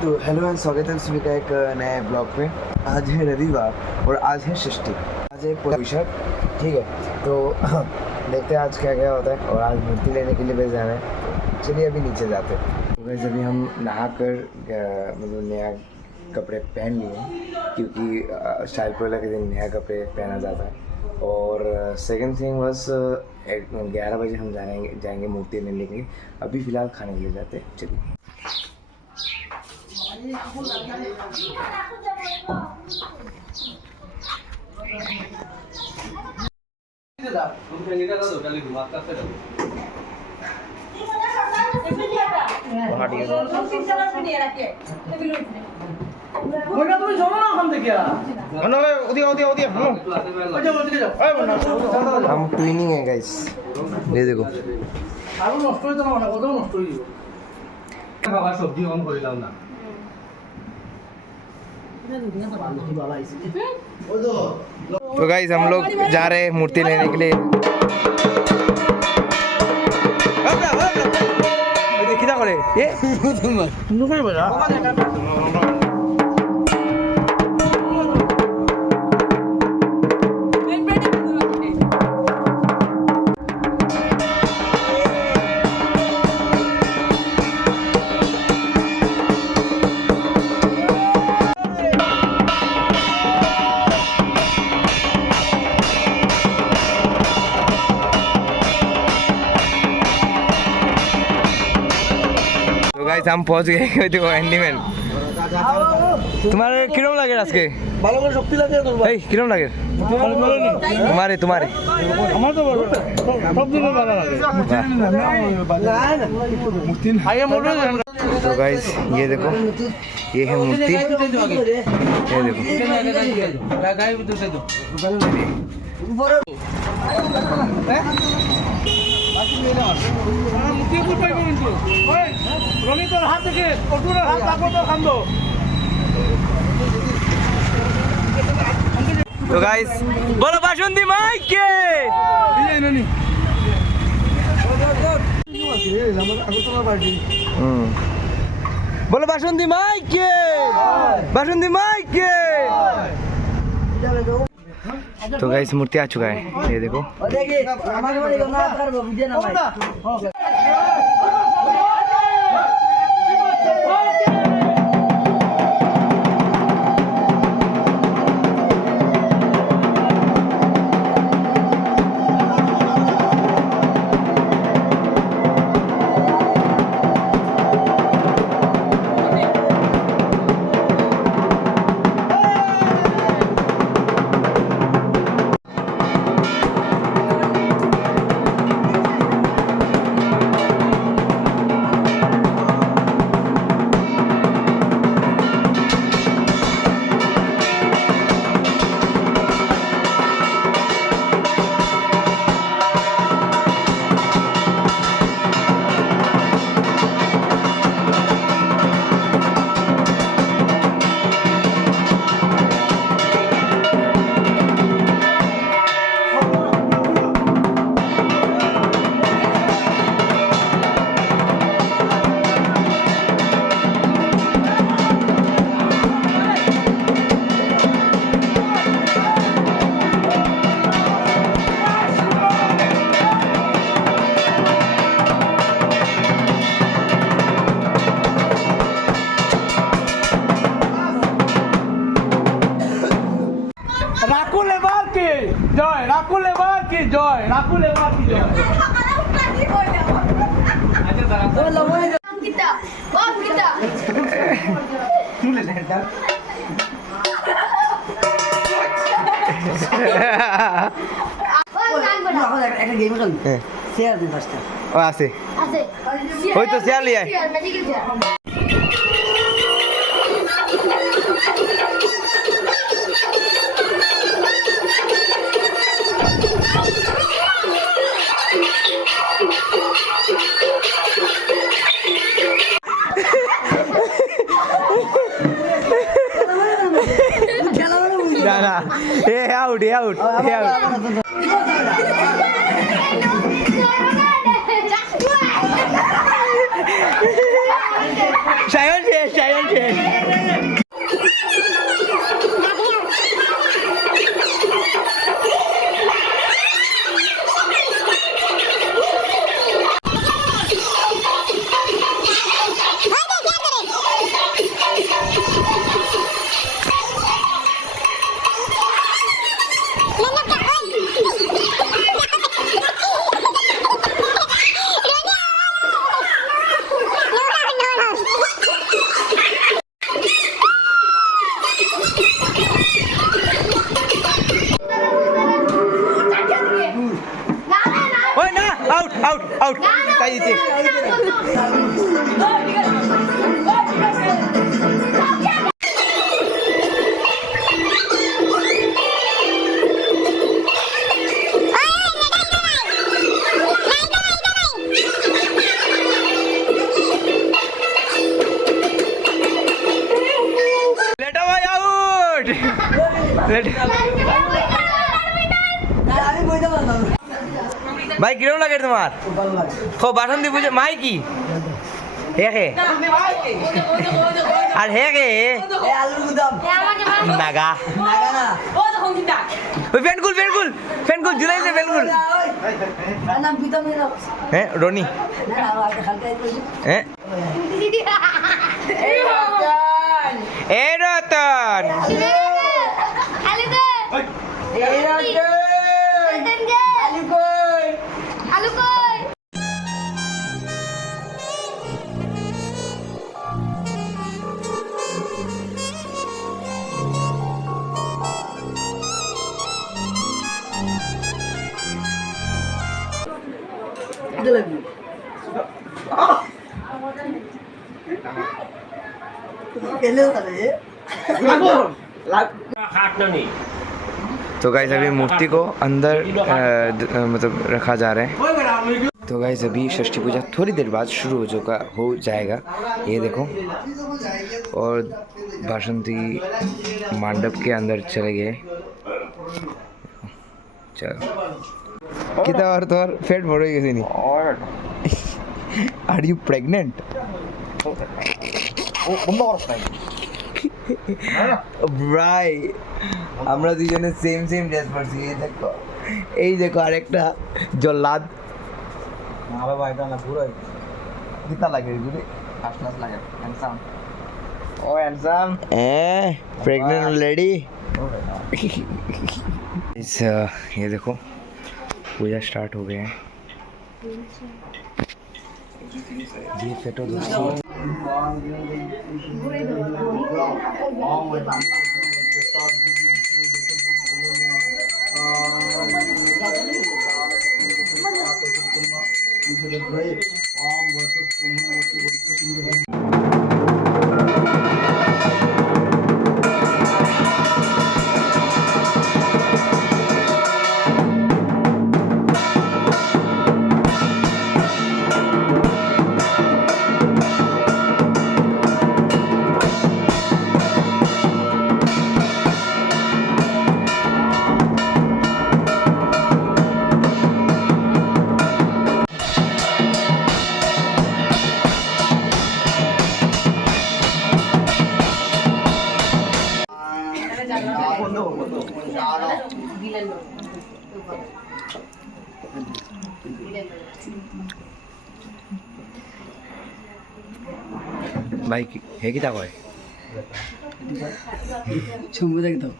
तो hello and स्वागत है सभी का एक नए ब्लॉग पे। आज है रविवार और आज है षष्ठी, आज है पुरुषक, ठीक है। तो देखते हैं आज क्या क्या होता है और आज मूर्ति लेने के लिए भी जाना है। तो चलिए अभी नीचे जाते हैं। तो वैसे अभी हम नहा कर मतलब नया कपड़े पहन लिए हैं क्योंकि शादी पोला के दिन नया कपड़े पहना जाता है। और सेकंड थिंग बस 11 बजे हम जाएंगे मूर्ति लेने के लिए। अभी फ़िलहाल खाने के लिए जाते हैं, चलिए। हम ट्विनिंग है गाइस, ये देखो। सब्जी कम कर दाम ना तो गाइस हम लोग जा रहे हैं मूर्ति लेने के लिए। कितना करे ये हम पहुंच गए। देखो हैंडीमैन, तुम्हारे किरम लगे আজকে ভালো করে শক্তি লাগে তোর ভাই কিরম লাগে तुम्हारे तुम्हारे আমার তো বড় সব দিন ভালো লাগে मूर्ति आगे मोड़ो। तो गाइस ये देखो, ये है मूर्ति, ये देखो गाय भी दूसरे दो तो गाइस बोलो बासुंदी माई के बोलो बासुंदी माई के, बासुंदी माई के। तो गाइस मूर्ति आ चुका है, ये देखो। জয় রাকুল এবার কি জয়, রাকুল এবার কি জয়। একটা গেম খেল, শেয়ার দিন ফার্স্ট। ও আছে ওই তো শেয়ার লিয়া। না না এ আউট এ আউট এ আউট। সায়ন শেষ, সায়ন শেষ। তাই দিতে লেটা ভাই আউট আমি বইতে পারলাম ভাই কিরম লাগে তোমার ভালো লাগে খো বাসন্তী পুজো মাই কি হে হে আর হে গে এই আলুর গুদাম নাগা নাগা না ওই ফ্যানকুল ফ্যানকুল ফ্যানকুল জুলাইছে ফ্যানকুল আর নাম পিতাম না হ্যাঁ রনি না আগে খালতে আইছি হ্যাঁ এ রতন এই রাতে আলু কই এটা লাগবে কেলে তাহলে तो गाइस अभी मूर्ति को अंदर मतलब रखा जा रहा है तो गाइस अभी षष्ठी पूजा थोड़ी देर बाद शुरू हो जाएगा ये देखो और बासंती मंडप के अंदर चले गए चलो कितना और तो और पेट भरो किसी नहीं आर यू प्रेग्नेंट ভাই আমরা দুজনে সেম সেম ড্রেস পরছি এই দেখো আরেকটা জল্লাদ আরে ভাই এটা না পুরোই কিতা লাগে ঘুরে আসলাস লাগে হ্যান্ডসাম ও হ্যান্ডসাম प्रेग्नेंट लेडी इस ये देखो पूजा स्टार्ट हो गए हैं ये फेटो दोस्तों भाई है किता कय ছুমু দেখ দাও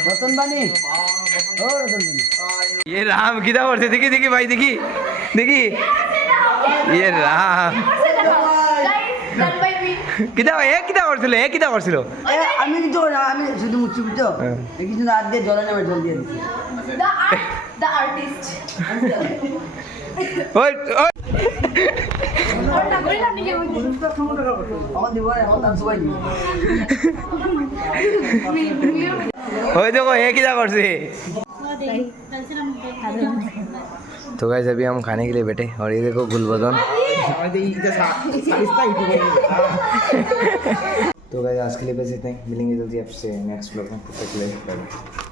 रतन बानी ओ रतन बानी ये राम किधर और देखी देखी भाई देखी देखी ये राम কিটা করছিল আমি কিন্তু আমি শুধু মুচ্ছি বুঝছো কিছু না দিয়ে জল নেবে জল দিয়ে দিচ্ছি The artist. ওই ওই আমার দিব আমার তার সবাই দিব ওই देखो ये किया करছে तो गाइस अभी हम खाने के लिए बैठे और ये देखो गुलबदन तो गाइस आज के लिए बस इतना ही मिलेंगे जल्दी आपसे नेक्स्ट ब्लॉग में तब तक के लिए बाय।